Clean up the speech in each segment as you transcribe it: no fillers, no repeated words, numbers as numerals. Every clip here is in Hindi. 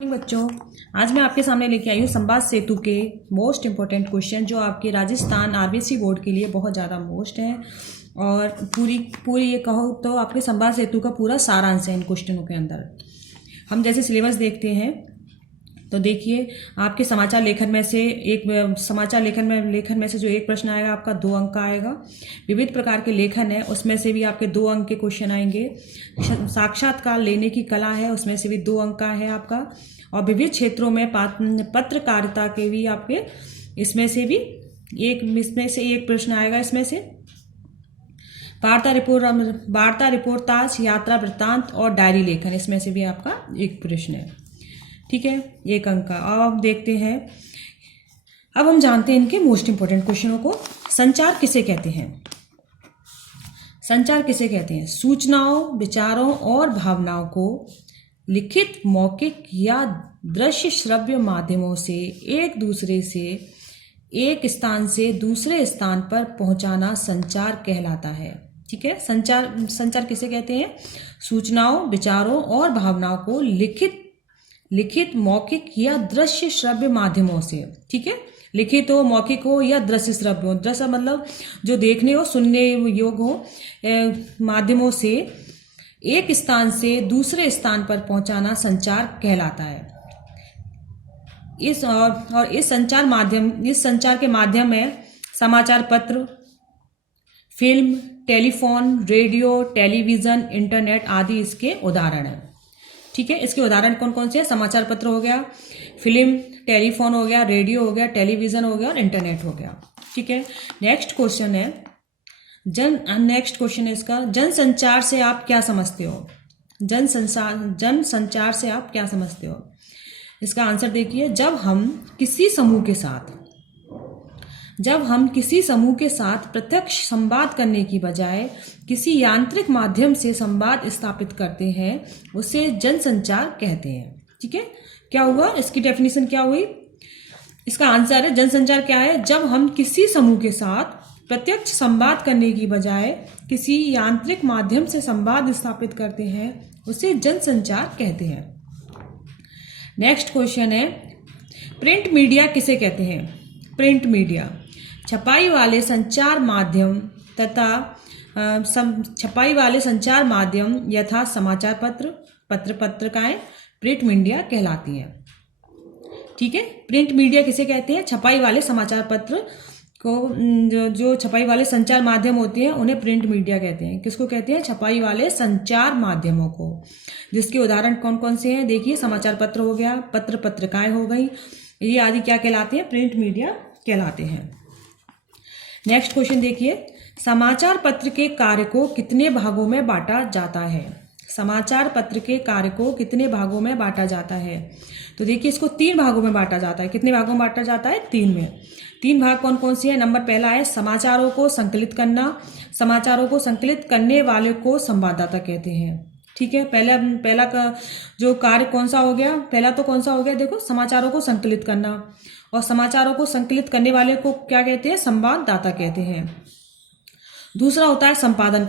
बच्चों, आज मैं आपके सामने लेके आई हूँ संवाद सेतु के मोस्ट इम्पोर्टेंट क्वेश्चन जो आपके राजस्थान आरबीसी बोर्ड के लिए बहुत ज़्यादा मोस्ट हैं और पूरी ये कहो तो आपके संवाद सेतु का पूरा सारांश है इन क्वेश्चनों के अंदर। हम जैसे सिलेबस देखते हैं तो देखिए, आपके समाचार लेखन में से लेखन में से जो एक प्रश्न आएगा आपका 2 अंक का आएगा। विविध प्रकार के लेखन है उसमें से भी आपके 2 अंक के क्वेश्चन आएंगे। साक्षात्कार लेने की कला है उसमें से भी 2 अंक का है आपका। और विविध क्षेत्रों में पत्रकारिता के भी आपके इसमें से एक प्रश्न आएगा। इसमें से वार्ता रिपोर्टाज, यात्रा वृत्तांत और डायरी लेखन, इसमें से भी आपका एक प्रश्न है। ठीक है, 1 अंक का। अब देखते हैं, अब हम जानते हैं इनके मोस्ट इंपोर्टेंट क्वेश्चनों को। संचार किसे कहते हैं? संचार किसे कहते हैं? सूचनाओं, विचारों और भावनाओं को लिखित, मौखिक या दृश्य श्रव्य माध्यमों से एक स्थान से दूसरे स्थान पर पहुंचाना संचार कहलाता है। ठीक है, संचार किसे कहते हैं? सूचनाओं, विचारों और भावनाओं को लिखित, मौखिक या दृश्य श्रव्य माध्यमों से। ठीक है, लिखित हो, मौखिक हो या दृश्य श्रव्य हो। दृश्य मतलब जो देखने हो, सुनने योग्य हो, माध्यमों से एक स्थान से दूसरे स्थान पर पहुंचाना संचार कहलाता है। इस संचार के माध्यम में समाचार पत्र, film, telephone, radio, television, internet आदि इसके उदाहरण हैं। ठीक है, इसके उदाहरण कौन कौन से हैं? समाचार पत्र हो गया, फिल्म, टेलीफोन हो गया, रेडियो हो गया, टेलीविजन हो गया और इंटरनेट हो गया। ठीक है, नेक्स्ट क्वेश्चन है इसका, जनसंचार से आप क्या समझते हो? जनसंचार से आप क्या समझते हो? इसका आंसर देखिए, जब हम किसी समूह के साथ प्रत्यक्ष संवाद करने की बजाय किसी यांत्रिक माध्यम से संवाद स्थापित करते हैं उसे जनसंचार कहते हैं। ठीक है, क्या हुआ? इसकी डेफिनेशन क्या हुई? इसका आंसर है, जनसंचार क्या है? जब हम किसी समूह के साथ प्रत्यक्ष संवाद करने की बजाय किसी यांत्रिक माध्यम से संवाद स्थापित करते हैं उसे जनसंचार कहते हैं। नेक्स्ट क्वेश्चन है, प्रिंट मीडिया किसे कहते हैं? प्रिंट मीडिया छपाई वाले संचार माध्यम यथा समाचार पत्र, पत्रिकाएं प्रिंट मीडिया कहलाती हैं। ठीक है, प्रिंट मीडिया किसे कहते हैं? छपाई वाले समाचार पत्र को, जो छपाई वाले संचार माध्यम होते हैं उन्हें प्रिंट मीडिया कहते हैं। किसको कहते हैं? छपाई वाले संचार माध्यमों को। जिसके उदाहरण कौन कौन से हैं? देखिए, समाचार पत्र हो गया, पत्रिकाएं हो गई, ये आदि क्या कहलाते हैं? प्रिंट मीडिया कहलाते हैं। नेक्स्ट क्वेश्चन देखिए, समाचार पत्र के कार्य को कितने भागों में बांटा जाता है? समाचार पत्र के कार्य को कितने भागों में बांटा जाता है? तो देखिए, इसको 3 भागों में बांटा जाता है। कितने भागों में बांटा जाता है? 3 में। 3 भाग कौन कौन से हैं? नंबर पहला है समाचारों को संकलित करना। समाचारों को संकलित करने वाले को संवाददाता कहते हैं। ठीक है, पहला का जो कार्य कौन सा हो गया? पहला तो कौन सा हो गया? देखो, समाचारों को संकलित करना, और समाचारों को संकलित करने वाले को क्या कहते हैं? संवाददाता कहते हैं। दूसरा होता है संपादन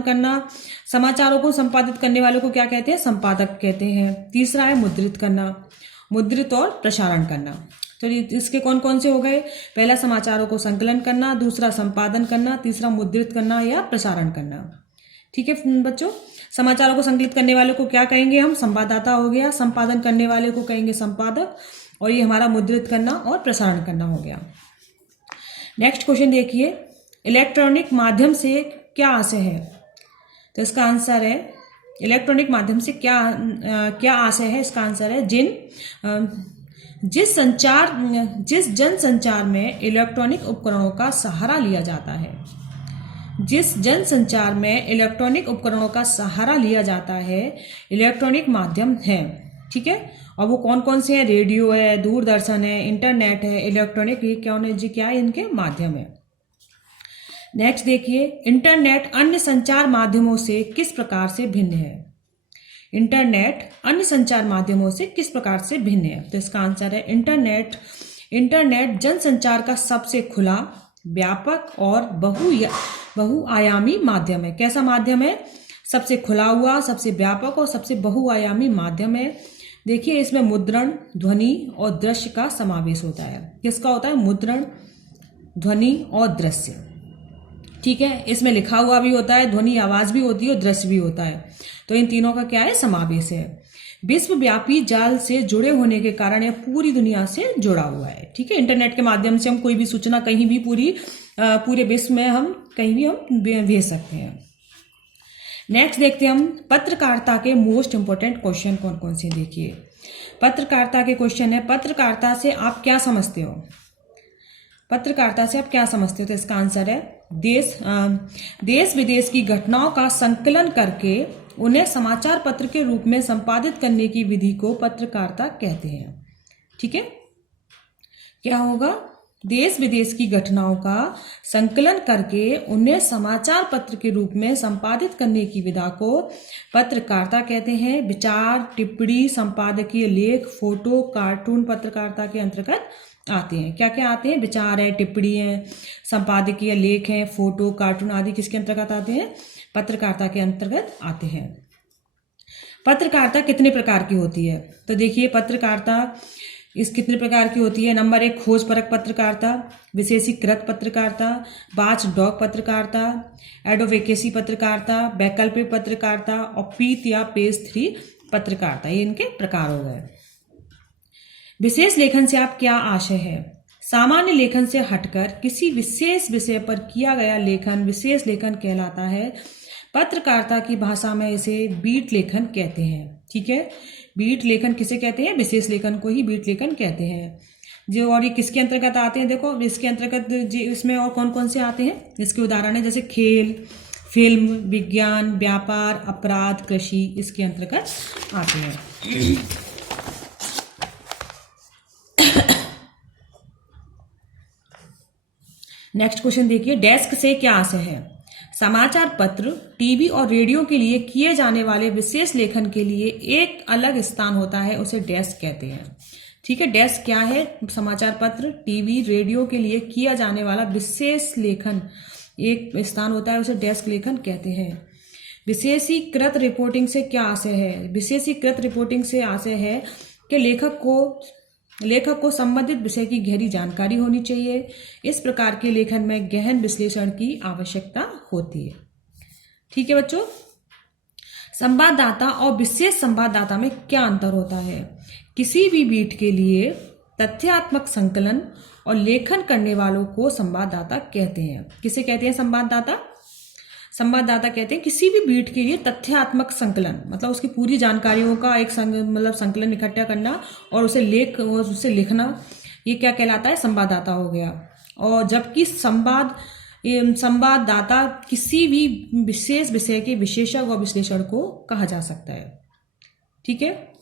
करना। समाचारों को संपादित करने वाले को क्या कहते हैं? संपादक कहते हैं। तीसरा है मुद्रित करना, मुद्रित और प्रसारण करना। तो इसके कौन कौन से हो गए? पहला समाचारों को संकलन करना, दूसरा संपादन करना, तीसरा मुद्रित करना या प्रसारण करना। ठीक है बच्चों, समाचारों को संकलित करने वाले को क्या कहेंगे हम? संवाददाता हो गया। संपादन करने वाले को कहेंगे संपादक, और ये हमारा मुद्रित करना और प्रसारण करना हो गया। नेक्स्ट क्वेश्चन देखिए, इलेक्ट्रॉनिक माध्यम से क्या आशय है? तो इसका आंसर है, इलेक्ट्रॉनिक माध्यम से क्या आशय है? इसका आंसर है, जिस जनसंचार में इलेक्ट्रॉनिक उपकरणों का सहारा लिया जाता है। जिस जनसंचार में इलेक्ट्रॉनिक उपकरणों का सहारा लिया जाता है इलेक्ट्रॉनिक माध्यम है। ठीक है, और वो कौन कौन से हैं? रेडियो है, दूरदर्शन है, इंटरनेट है, इलेक्ट्रॉनिक, ये क्या है? इनके माध्यम है। नेक्स्ट देखिए, इंटरनेट अन्य संचार माध्यमों से किस प्रकार से भिन्न है? इंटरनेट अन्य संचार माध्यमों से किस प्रकार से भिन्न है? तो इसका आंसर है, इंटरनेट जनसंचार का सबसे खुला, व्यापक और बहुआयामी माध्यम है। कैसा माध्यम है? सबसे खुला हुआ, सबसे व्यापक और सबसे बहुआयामी माध्यम है। देखिए इसमें मुद्रण, ध्वनि और दृश्य का समावेश होता है। किसका होता है? मुद्रण, ध्वनि और दृश्य। ठीक है, इसमें लिखा हुआ भी होता है, ध्वनि आवाज भी होती है और दृश्य भी होता है। तो इन तीनों का क्या है? समावेश है। विश्वव्यापी जाल से जुड़े होने के कारण यह पूरी दुनिया से जुड़ा हुआ है। ठीक है, इंटरनेट के माध्यम से हम कोई भी सूचना कहीं भी पूरे विश्व में हम कहीं भी हम भेज सकते हैं। नेक्स्ट देखते हैं हम पत्रकारिता के मोस्ट इंपोर्टेंट क्वेश्चन कौन कौन से। देखिए पत्रकारिता के क्वेश्चन है, पत्रकारिता से आप क्या समझते हो? पत्रकारिता से आप क्या समझते हो? तो इसका आंसर है देश विदेश की घटनाओं का संकलन करके उन्हें समाचार पत्र के रूप में संपादित करने की विधि को पत्रकारिता कहते हैं। ठीक है, क्या होगा? देश विदेश की घटनाओं का संकलन करके उन्हें समाचार पत्र के रूप में संपादित करने की विधा को पत्रकारिता कहते हैं। विचार, टिप्पणी, संपादकीय लेख, फोटो, कार्टून पत्रकारिता के अंतर्गत आते हैं। क्या क्या आते हैं? विचार है, टिप्पणी है, संपादकीय लेख है, फोटो, कार्टून आदि किसके अंतर्गत आते हैं? पत्रकारिता के अंतर्गत आते हैं। पत्रकारिता कितने प्रकार की होती है? तो देखिए पत्रकारिता कितने प्रकार की होती है। नंबर 1 खोजपरक पत्रकारिता, विशेषीकृत पत्रकारिता, वॉचडॉग पत्रकारिता, एडवोकेसी पत्रकारिता, वैकल्पिक पत्रकारिता और पीत या पेज 3 पत्रकारिता। ये इनके प्रकार हो गए। विशेष लेखन से आप क्या आशय है? सामान्य लेखन से हटकर किसी विशेष विषय पर किया गया लेखन विशेष लेखन कहलाता है। पत्रकारिता की भाषा में इसे बीट लेखन कहते हैं। ठीक है, बीट लेखन किसे कहते हैं? विशेष लेखन को ही बीट लेखन कहते हैं। जो और ये किसके अंतर्गत आते हैं? देखो इसके अंतर्गत इसमें और कौन कौन से आते हैं इसके उदाहरण है, जैसे खेल, फिल्म, विज्ञान, व्यापार, अपराध, कृषि इसके अंतर्गत आते हैं। नेक्स्ट क्वेश्चन देखिए, डेस्क से क्या आशय है? समाचार पत्र, टीवी और रेडियो के लिए किए जाने वाले विशेष लेखन के लिए एक अलग स्थान होता है, उसे डेस्क कहते हैं। ठीक है, डेस्क क्या है? समाचार पत्र, टीवी, रेडियो के लिए किया जाने वाला विशेष लेखन एक स्थान होता है, उसे डेस्क लेखन कहते हैं। विशेषीकृत रिपोर्टिंग से क्या आशय है? विशेषीकृत रिपोर्टिंग से आशय है कि लेखक को संबंधित विषय की गहरी जानकारी होनी चाहिए। इस प्रकार के लेखन में गहन विश्लेषण की आवश्यकता होती है। ठीक है बच्चों, संवाददाता और विशेष संवाददाता में क्या अंतर होता है? किसी भी बीट के लिए तथ्यात्मक संकलन और लेखन करने वालों को संवाददाता कहते हैं। किसे कहते हैं? संवाददाता। संवाददाता कहते हैं किसी भी बीट के लिए तथ्यात्मक संकलन, मतलब उसकी पूरी जानकारियों का एक संकलन इकट्ठा करना और उसे लिखना, ये क्या कहलाता है? संवाददाता हो गया। और जबकि संवाददाता किसी भी विशेष विषय के विशेषज्ञ और विश्लेषण को कहा जा सकता है। ठीक है,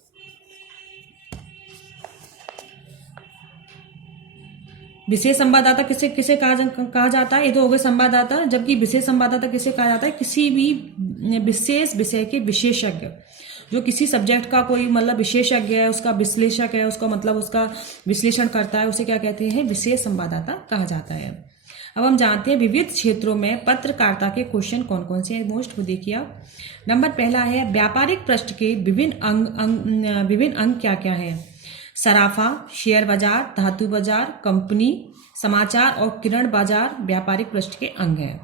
विशेष संवाददाता किसे कहा जाता है? ये तो हो गए संवाददाता। जबकि विशेष संवाददाता किसे कहा जाता है? किसी भी विशेष विषय के विशेषज्ञ, जो किसी सब्जेक्ट का कोई विशेषज्ञ है, उसका विश्लेषक है, उसका विश्लेषण करता है, उसे क्या कहते हैं? विशेष संवाददाता कहा जाता है। अब हम जानते हैं विविध क्षेत्रों में पत्रकारिता के क्वेश्चन कौन कौन से हैं। मोस्ट को देखिए आप। नंबर पहला है व्यापारिक पृष्ठ के विभिन्न अंग क्या क्या है? सराफा, शेयर बाजार, धातु बाजार, कंपनी, समाचार और किरण बाजार व्यापारिक पृष्ठ के अंग हैं।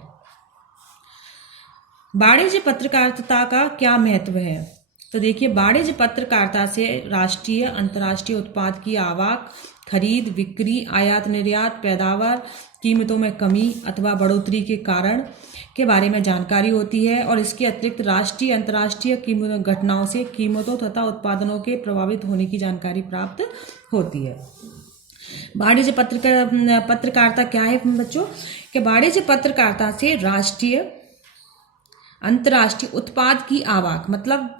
वाणिज्य पत्रकारिता का क्या महत्व है? तो देखिए वाणिज्य पत्रकारिता से राष्ट्रीय अंतर्राष्ट्रीय उत्पाद की आवक, खरीद, बिक्री, आयात निर्यात, पैदावार, कीमतों में कमी अथवा बढ़ोतरी के कारण के बारे में जानकारी होती है और इसके अतिरिक्त राष्ट्रीय अंतर्राष्ट्रीय घटनाओं से कीमतों तथा उत्पादनों के प्रभावित होने की जानकारी प्राप्त होती है। वाणिज्य पत्रकारिता क्या है बच्चों? कि वाणिज्य पत्रकारिता से राष्ट्रीय अंतर्राष्ट्रीय उत्पाद की आवक, मतलब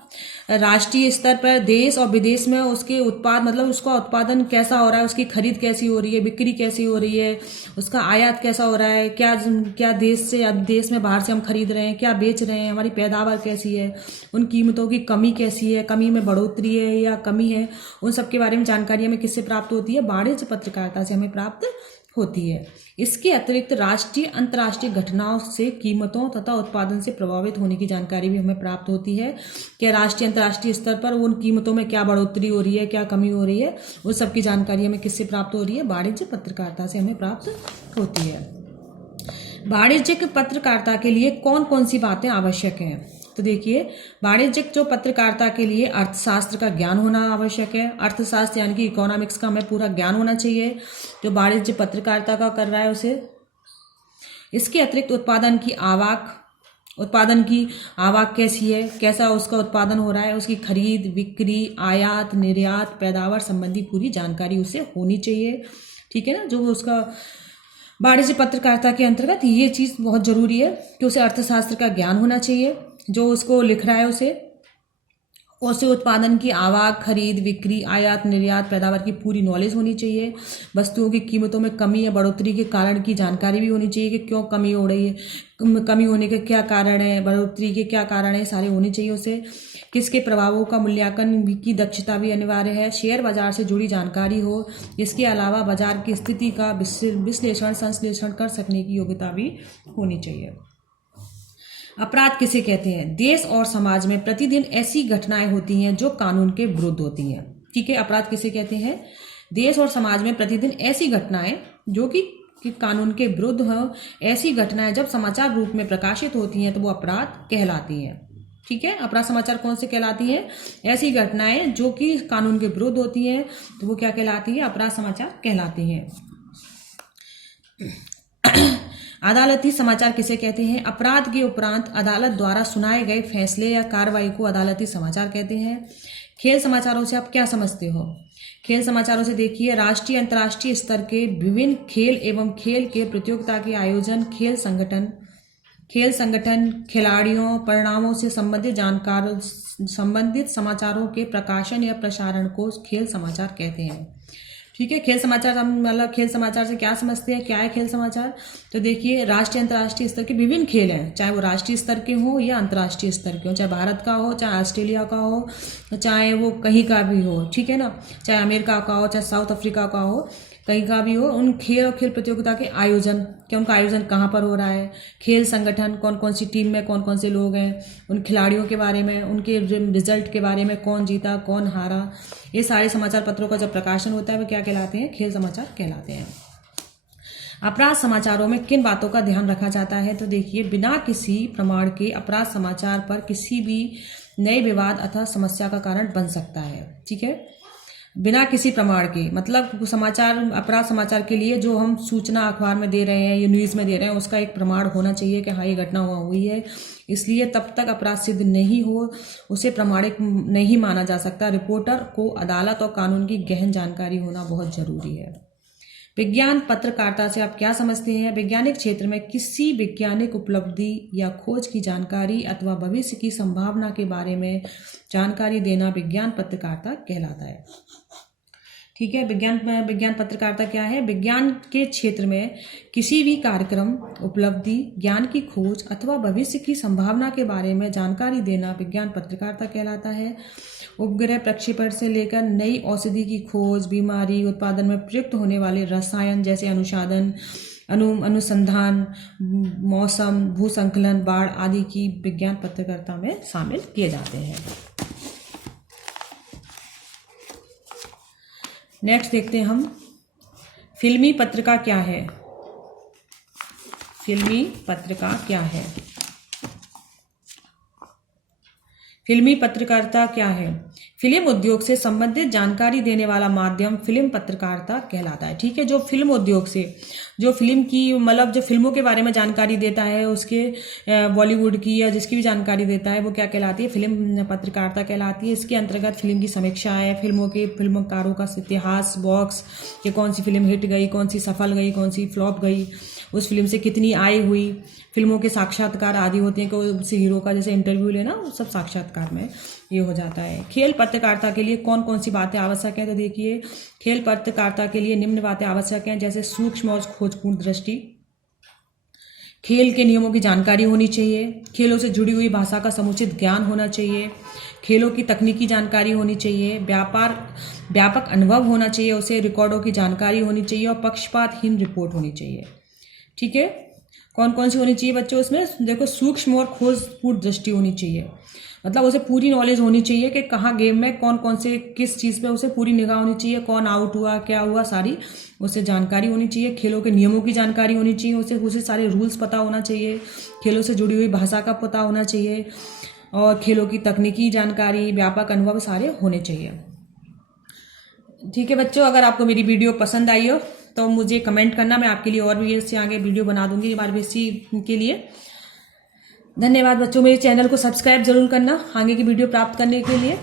राष्ट्रीय स्तर पर देश और विदेश में उसके उत्पाद, उसका उत्पादन कैसा हो रहा है, उसकी खरीद कैसी हो रही है, बिक्री कैसी हो रही है, उसका आयात कैसा हो रहा है, क्या देश में बाहर से हम खरीद रहे हैं, क्या बेच रहे हैं, हमारी पैदावार कैसी है, उन कीमतों की कमी कैसी है, कमी में बढ़ोतरी है या कमी है, उन सब के बारे में जानकारी हमें किससे प्राप्त होती है? वाणिज्य पत्रकारिता से हमें प्राप्त होती है। इसके अतिरिक्त राष्ट्रीय अंतर्राष्ट्रीय घटनाओं से कीमतों तथा उत्पादन से प्रभावित होने की जानकारी भी हमें प्राप्त होती है कि राष्ट्रीय अंतर्राष्ट्रीय स्तर पर उन कीमतों में क्या बढ़ोतरी हो रही है, क्या कमी हो रही है, उस सब की जानकारी हमें किससे प्राप्त हो रही है? वाणिज्य पत्रकारिता से हमें प्राप्त होती है। वाणिज्यिक पत्रकारिता के लिए कौन कौन सी बातें आवश्यक हैं? तो देखिए, वाणिज्यिक जो पत्रकारिता के लिए अर्थशास्त्र का ज्ञान होना आवश्यक है। अर्थशास्त्र यानी कि इकोनॉमिक्स का हमें पूरा ज्ञान होना चाहिए जो वाणिज्य पत्रकारिता का कर रहा है उसे। इसके अतिरिक्त उत्पादन की आवक कैसी है, कैसा उसका उत्पादन हो रहा है, उसकी खरीद बिक्री, आयात निर्यात, पैदावार संबंधी पूरी जानकारी उसे होनी चाहिए। ठीक है ना, जो उसका वाणिज्य पत्रकारिता के अंतर्गत ये चीज़ बहुत जरूरी है कि उसे अर्थशास्त्र का ज्ञान होना चाहिए। जो उसको लिख रहा है उसे उत्पादन की आवक, खरीद बिक्री, आयात निर्यात, पैदावार की पूरी नॉलेज होनी चाहिए। वस्तुओं की कीमतों में कमी या बढ़ोतरी के कारण की जानकारी भी होनी चाहिए कि क्यों कमी हो रही है, कमी होने के क्या कारण है, बढ़ोतरी के क्या कारण है, सारे होनी चाहिए उसे। किसके प्रभावों का मूल्यांकन की दक्षता भी अनिवार्य है। शेयर बाजार से जुड़ी जानकारी हो। इसके अलावा बाजार की स्थिति का विश्लेषण संश्लेषण कर सकने की योग्यता भी होनी चाहिए। अपराध किसे कहते हैं? देश और समाज में प्रतिदिन ऐसी घटनाएं होती हैं जो कानून के विरुद्ध होती हैं। ठीक है, अपराध किसे कहते हैं? देश और समाज में प्रतिदिन ऐसी घटनाएं जो कि कानून के विरुद्ध हो, ऐसी घटनाएं जब समाचार रूप में प्रकाशित होती हैं तो वो अपराध कहलाती हैं। ठीक है, अपराध समाचार कौन से कहलाती हैं? ऐसी घटनाएं जो कि कानून के विरुद्ध होती हैं तो वो क्या कहलाती है? अपराध समाचार कहलाती हैं। अदालती समाचार किसे कहते हैं? अपराध के उपरांत अदालत द्वारा सुनाए गए फैसले या कार्रवाई को अदालती समाचार कहते हैं। खेल समाचारों से आप क्या समझते हो? खेल समाचारों से देखिए, राष्ट्रीय अंतर्राष्ट्रीय स्तर के विभिन्न खेल एवं खेल के प्रतियोगिता के आयोजन, खेल संगठन, खिलाड़ियों, परिणामों से संबंधित समाचारों के प्रकाशन या प्रसारण को खेल समाचार कहते हैं। ठीक है, खेल समाचार मतलब खेल समाचार से क्या समझते हैं, क्या है खेल समाचार? तो देखिए, राष्ट्रीय अंतर्राष्ट्रीय स्तर के विभिन्न खेल हैं, चाहे वो राष्ट्रीय स्तर के हो या अंतर्राष्ट्रीय स्तर के हो, चाहे भारत का हो, चाहे ऑस्ट्रेलिया का हो, चाहे वो कहीं का भी हो। ठीक है ना, चाहे अमेरिका का हो, चाहे साउथ अफ्रीका का हो, कहीं का भी हो, उन खेल और खेल प्रतियोगिता के आयोजन, क्या उनका आयोजन कहाँ पर हो रहा है, खेल संगठन, कौन कौन सी टीम में कौन कौन से लोग हैं, उन खिलाड़ियों के बारे में, उनके रिजल्ट के बारे में, कौन जीता कौन हारा, ये सारे समाचार पत्रों का जब प्रकाशन होता है वो क्या कहलाते हैं? खेल समाचार कहलाते हैं। अपराध समाचारों में किन बातों का ध्यान रखा जाता है? तो देखिए, बिना किसी प्रमाण के अपराध समाचार पर किसी भी नए विवाद अथवा समस्या का कारण बन सकता है। ठीक है, बिना किसी प्रमाण के, मतलब समाचार, अपराध समाचार के लिए जो हम सूचना अखबार में दे रहे हैं या न्यूज़ में दे रहे हैं उसका एक प्रमाण होना चाहिए कि हाँ ये घटना हुई है, इसलिए तब तक अपराध सिद्ध नहीं हो उसे प्रमाणिक नहीं माना जा सकता। रिपोर्टर को अदालत और कानून की गहन जानकारी होना बहुत जरूरी है। विज्ञान पत्रकारिता से आप क्या समझते हैं? वैज्ञानिक क्षेत्र में किसी वैज्ञानिक उपलब्धि या खोज की जानकारी अथवा भविष्य की संभावना के बारे में जानकारी देना विज्ञान पत्रकारिता कहलाता है। ठीक है, विज्ञान पत्रकारिता क्या है? विज्ञान के क्षेत्र में किसी भी कार्यक्रम, उपलब्धि, ज्ञान की खोज अथवा भविष्य की संभावना के बारे में जानकारी देना विज्ञान पत्रकारिता कहलाता है। उपग्रह प्रक्षेपण से लेकर नई औषधि की खोज, बीमारी उत्पादन में प्रयुक्त होने वाले रसायन जैसे अनुसंधान, मौसम, भूसंकलन, बाढ़ आदि की विज्ञान पत्रकारिता में शामिल किए जाते हैं। नेक्स्ट देखते हैं हम, फिल्मी पत्रिका क्या है? फिल्मी पत्रिका क्या है? फिल्मी पत्रकारिता क्या है? फिल्म उद्योग से संबंधित जानकारी देने वाला माध्यम फिल्म पत्रकारिता कहलाता है। ठीक है, जो फिल्म उद्योग से, जो फिल्म की मतलब जो फिल्मों के बारे में जानकारी देता है, उसके बॉलीवुड की या जिसकी भी जानकारी देता है वो क्या कहलाती है? फिल्म पत्रकारिता कहलाती है। इसके अंतर्गत फिल्म की समीक्षा है, फिल्मकारों का इतिहास, बॉक्स, कि कौन सी फिल्म हिट गई, कौन सी सफल गई, कौन सी फ्लॉप गई, उस फिल्म से कितनी आय हुई, फिल्मों के साक्षात्कार आदि होते हैं कि उस हीरो का जैसे इंटरव्यू लेना, वो सब साक्षात्कार में ये हो जाता है। खेल पत्रकारिता के लिए कौन कौन सी बातें आवश्यक है? तो देखिए, खेल पत्रकारिता के लिए निम्न बातें आवश्यक हैं, जैसे सूक्ष्म और खोजपूर्ण दृष्टि, खेल के नियमों की जानकारी होनी चाहिए, खेलों से जुड़ी हुई भाषा का समुचित ज्ञान होना चाहिए, खेलों की तकनीकी जानकारी होनी चाहिए, व्यापक अनुभव होना चाहिए उसे, रिकॉर्डों की जानकारी होनी चाहिए और पक्षपातहीन रिपोर्ट होनी चाहिए। ठीक है, कौन कौन सी होनी चाहिए बच्चों इसमें? देखो, सूक्ष्म और खोजपूर्ण दृष्टि होनी चाहिए, मतलब उसे पूरी नॉलेज होनी चाहिए कि कहाँ गेम में कौन कौन से किस चीज़ पे उसे पूरी निगाह होनी चाहिए, कौन आउट हुआ, क्या हुआ, सारी उसे जानकारी होनी चाहिए। खेलों के नियमों की जानकारी होनी चाहिए उसे सारे रूल्स पता होना चाहिए, खेलों से जुड़ी हुई भाषा का पता होना चाहिए और खेलों की तकनीकी जानकारी, व्यापक अनुभव सारे होने चाहिए। ठीक है बच्चों, अगर आपको मेरी वीडियो पसंद आई हो तो मुझे कमेंट करना, मैं आपके लिए और भी इससे आगे वीडियो बना दूंगी RBSc के लिए। धन्यवाद बच्चों, मेरे चैनल को सब्सक्राइब जरूर करना आगे की वीडियो प्राप्त करने के लिए।